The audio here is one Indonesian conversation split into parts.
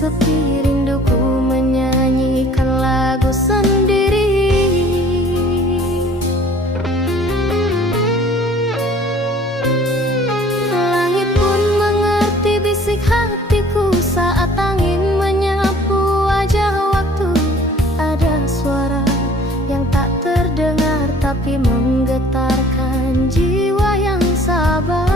Sepi rinduku menyanyikan lagu sendiri. Langit pun mengerti bisik hatiku saat angin menyapu wajah waktu. Ada suara yang tak terdengar tapi menggetarkan jiwa yang sabar.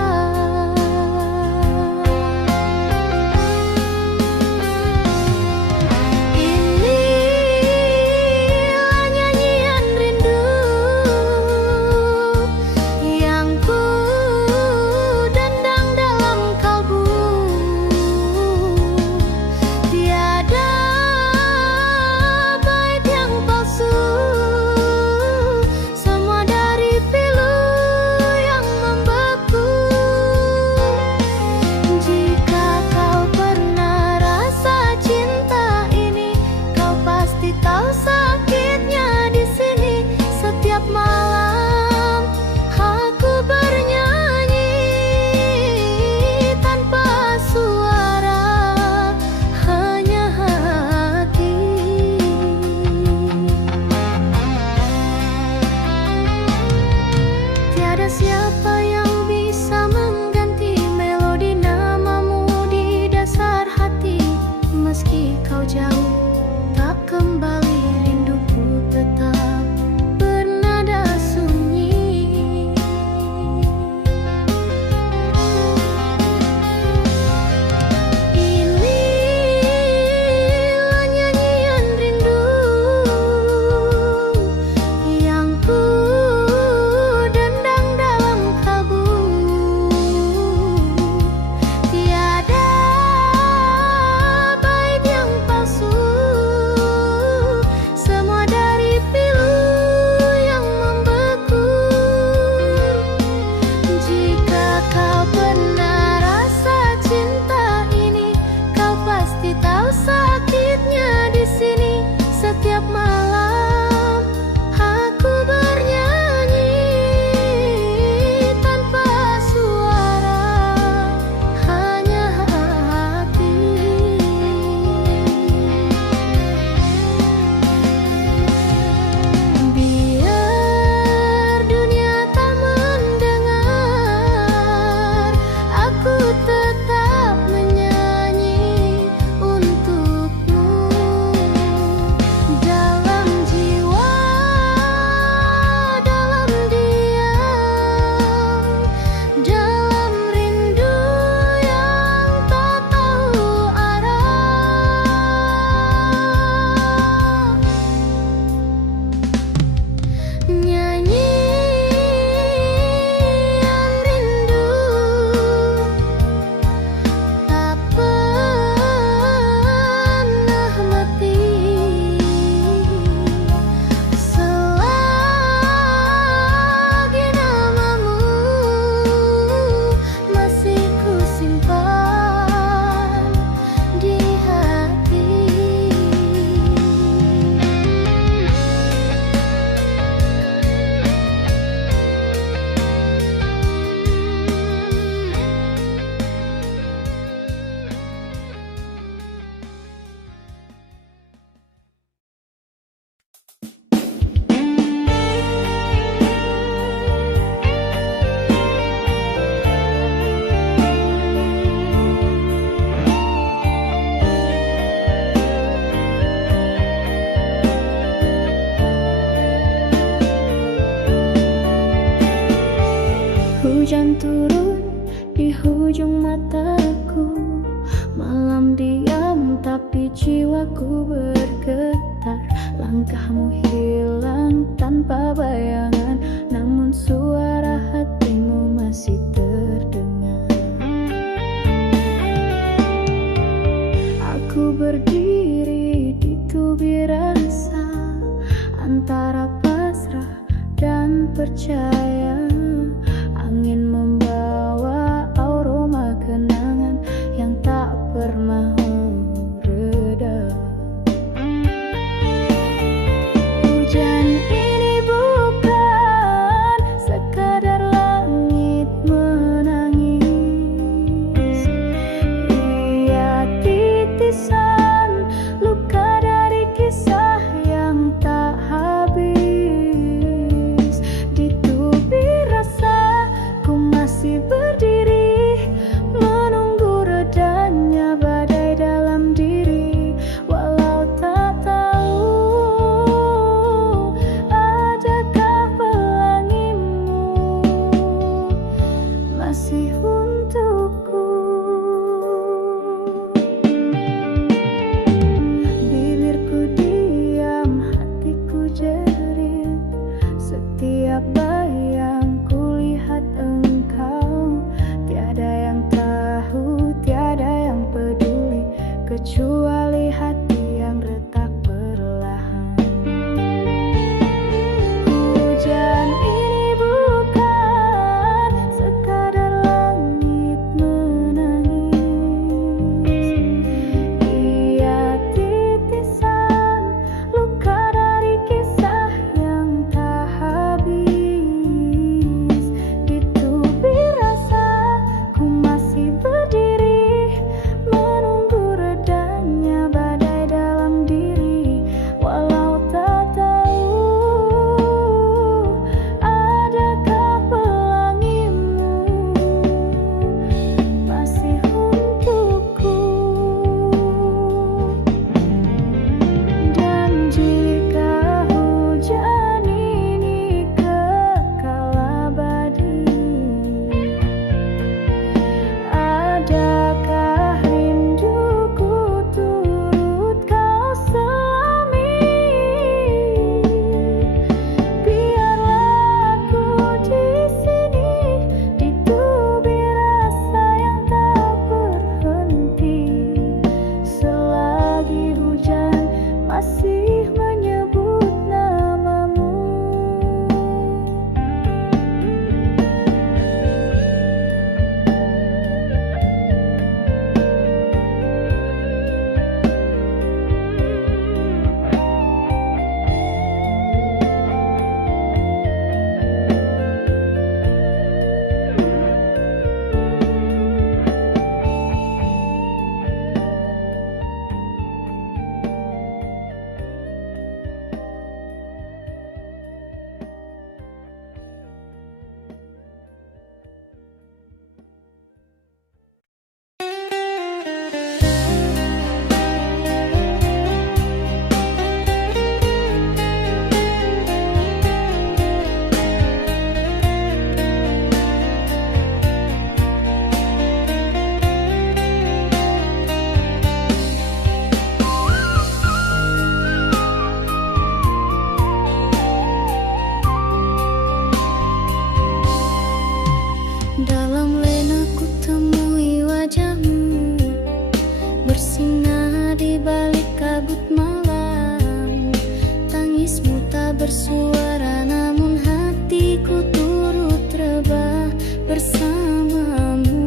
Hujan turun di hujung mataku, malam diam tapi jiwaku bergetar. Langkahmu hilang tanpa bayangan, namun suara masih terdengar. Aku berdiri di tubir rasa, antara pasrah dan percaya. Angin membawa aroma kenangan yang tak pernah reda. Hujan ini bukan sekadar langit menangis, ia titisan luka dari kisah yang tak habis. Di tubir rasa ku masih berdiri, menunggu redanya badai dalam diri. Walau tak tahu adakah pelangimu masih untukku. Bibirku diam, hatiku jerit, setiap bayang kulihat engkau. Tiada yang tahu, tiada yang peduli, kecuali hati yang retak perlahan. Hujan ini bukan sekadar langit menangis, ia titisan luka dari kisah yang tak habis. Di tubir rasa ku masih berdiri, menunggu redanya badai dalam diri. Walau tak tahu adakah pelangimu masih untukku. Dan jika hujan ini kekal abadi, adakah rinduku turut kau selami? Biarlah aku di sini, di tubir rasa yang tak berhenti, selagi hujan masih menyebut namamu. Dalam lena ku temui wajahmu, bersinar di balik kabut malam. Tangismu tak bersuara, namun hatiku turut rebah bersamamu.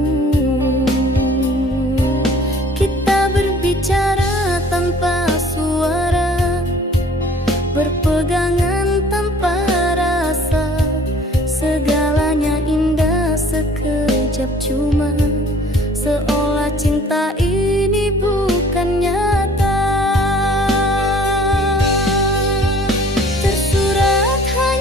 Kita berbicara tanpa suara, berpegangan tanpa rasa. Segalanya indah sekejap, cuma seolah cinta ini bukan nyata. Tersurat hanya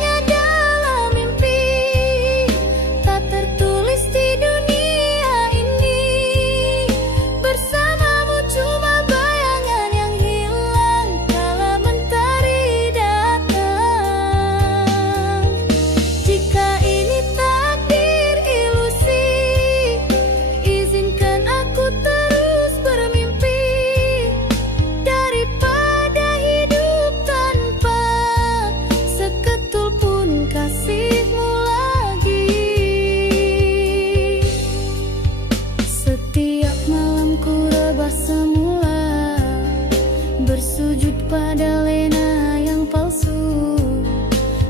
sujud pada lena yang palsu,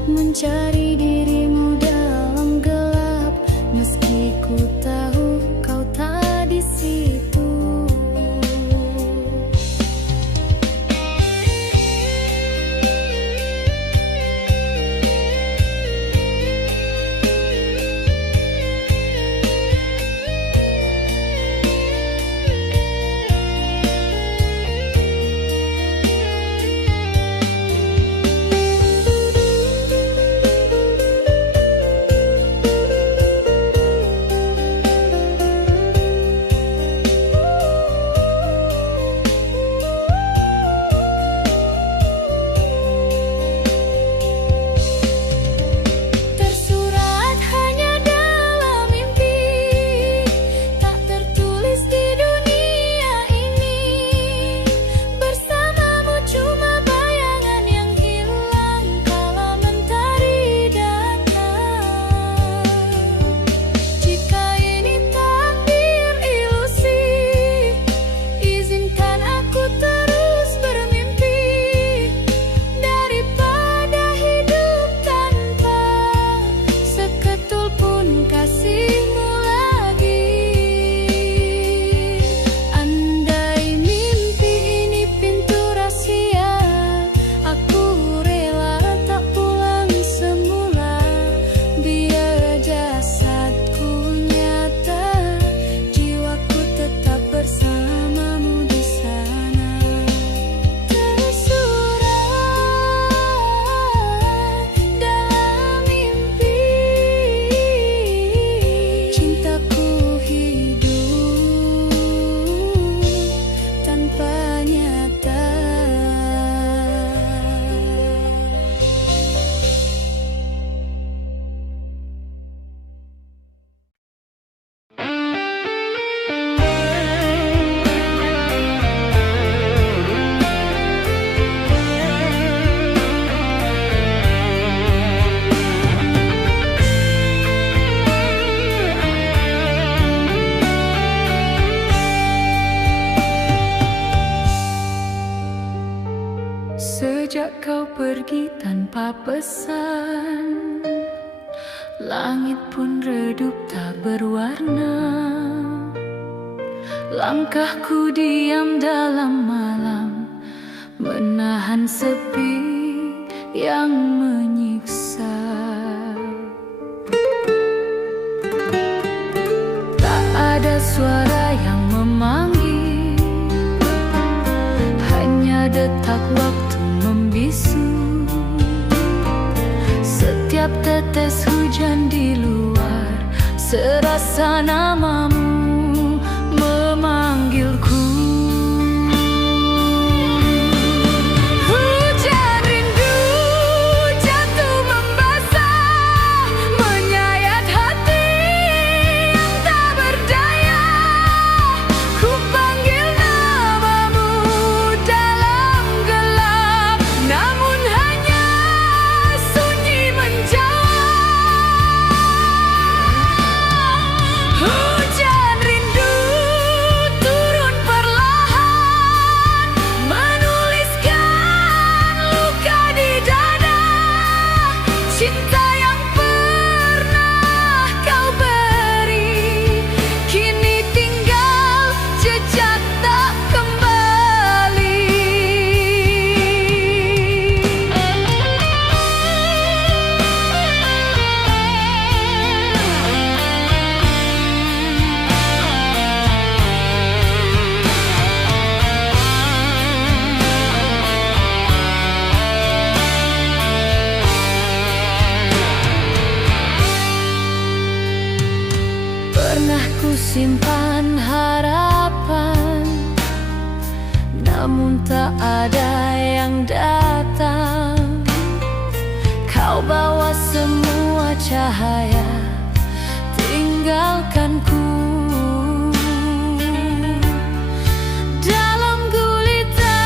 mencari dirimu dalam gelap, meski ku tahu kau tak di situ. Sejak kau pergi tanpa pesan, langit pun redup tak berwarna. Langkahku diam dalam malam, menahan sepi yang menyiksa. Tak ada suara yang memanggil, hanya detak waktu membisu. Setiap tetes hujan di luar, serasa namamu memanggilku. Hujan rindu jatuh membasah, menyayat hati yang tak berdaya. Ku panggil namamu dalam gelap, namun hanya sunyi menjawab. Hujan rindu turun perlahan, menuliskan luka di dada. Cinta yang pernah kau beri, kini tinggal jejak tak kembali. Pernah ku simpan harapan, namun tak ada yang datang. Kau bawa semua cahaya, tinggalkanku dalam gulita.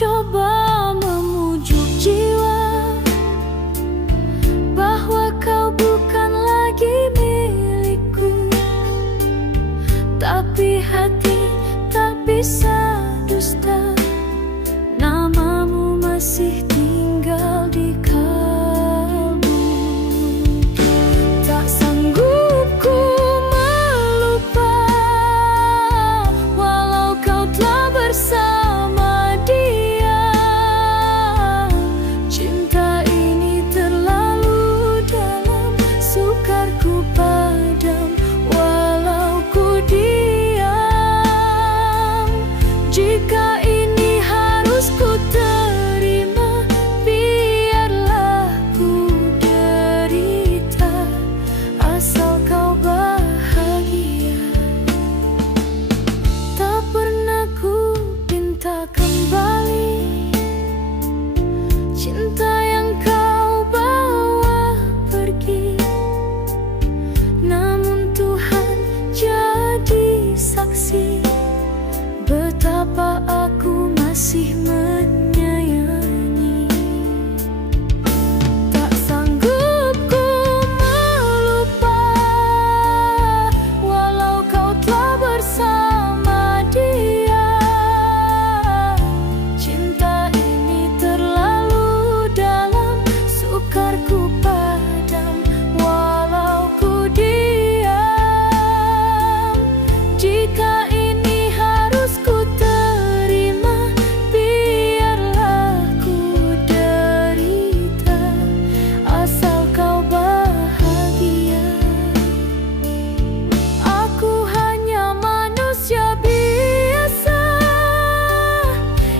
coba memujuk jiwa bahwa kau bukan lagi milikku, tapi hati tak bisa dusta. Namamu masih tinggal di kalbu. Tak sanggup ku melupa, walau kau telah bersama dia. Cinta ini terlalu dalam, sukar ku padam walau ku diam. Jika ini harus ku terima, biarlah ku derita, asal kau bahagia. Tak pernah ku pinta kembali cinta yang kau bawa pergi, namun Tuhan jadi saksi betapa aku masih menyayangi. Tak sanggup ku melupa, walau kau telah bersama dia. Cinta ini terlalu dalam, sukar ku padam walau ku diam. Jika ini harus ku terima, biarlah ku derita, asal kau bahagia. Aku hanya manusia biasa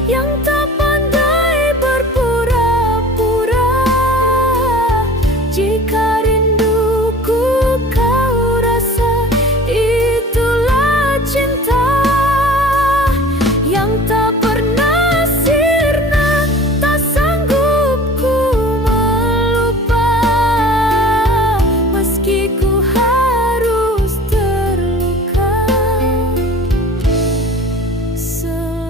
yang tak pandai berpura-pura. Jika rinduku kau rasa, itulah cinta yang tak pernah sirna. Tak sanggup ku melupa, meski ku harus terluka selamanya.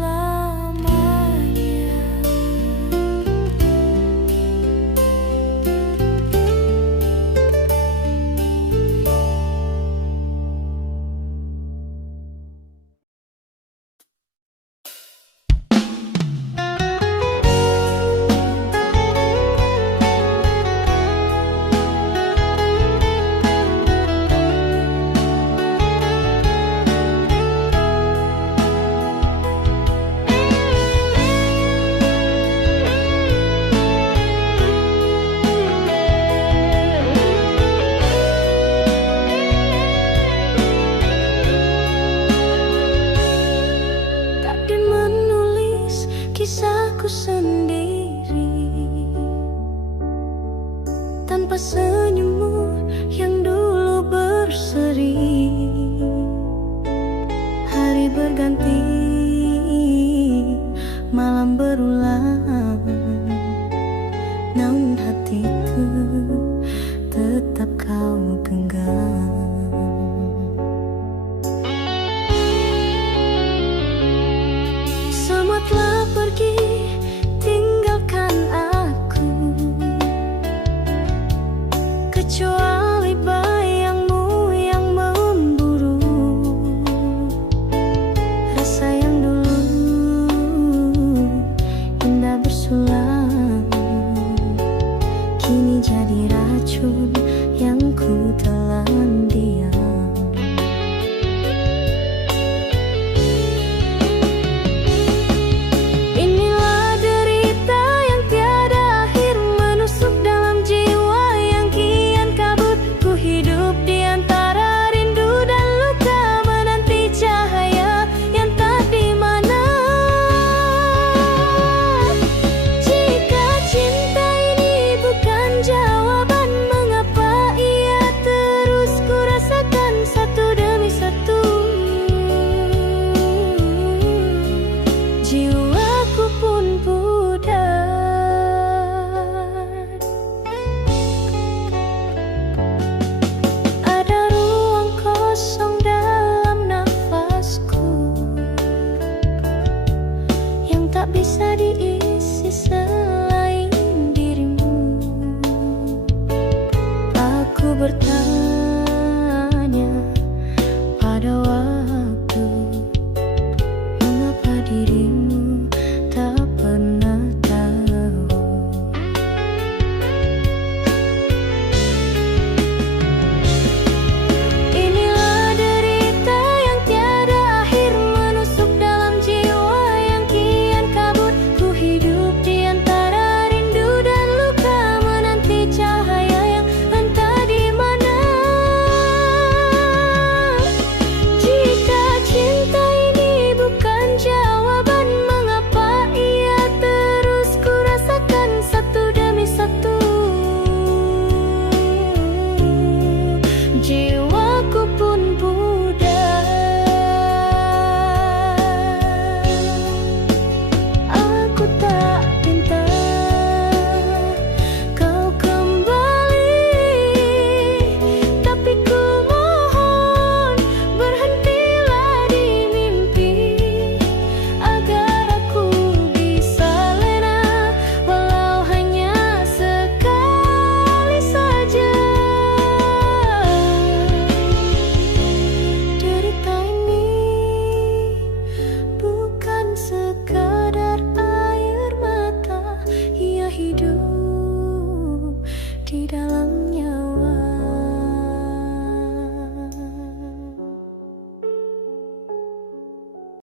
Takdir menulis kisahku sendiri tanpa senyummu yang dulu berseri. Hari berganti, malam berulang, namun hatiku tetap kau genggam. Semua telah pergi, tinggalkan aku, kecuali bayangmu yang memburu. Rasa yang dulu indah bersulap selain dirimu. Aku bertanya pada waktu, mengapa dirimu tak pernah tahu. Inilah derita yang tiada akhir, menusuk dalam jiwa yang kian kabur. Ku hidup di antara rindu dan luka, menanti cahaya yang entah di mana. Jika cinta ini bukan jawaban, mengapa ia terus ku rasakan satu demi satu? Jiwaku pun pudar. Aku tak minta kau kembali, tapi ku mohon berhentilah di mimpi, agar aku bisa lena walau hanya sekali saja. Derita ini bukan sekadar air mata, ia hidup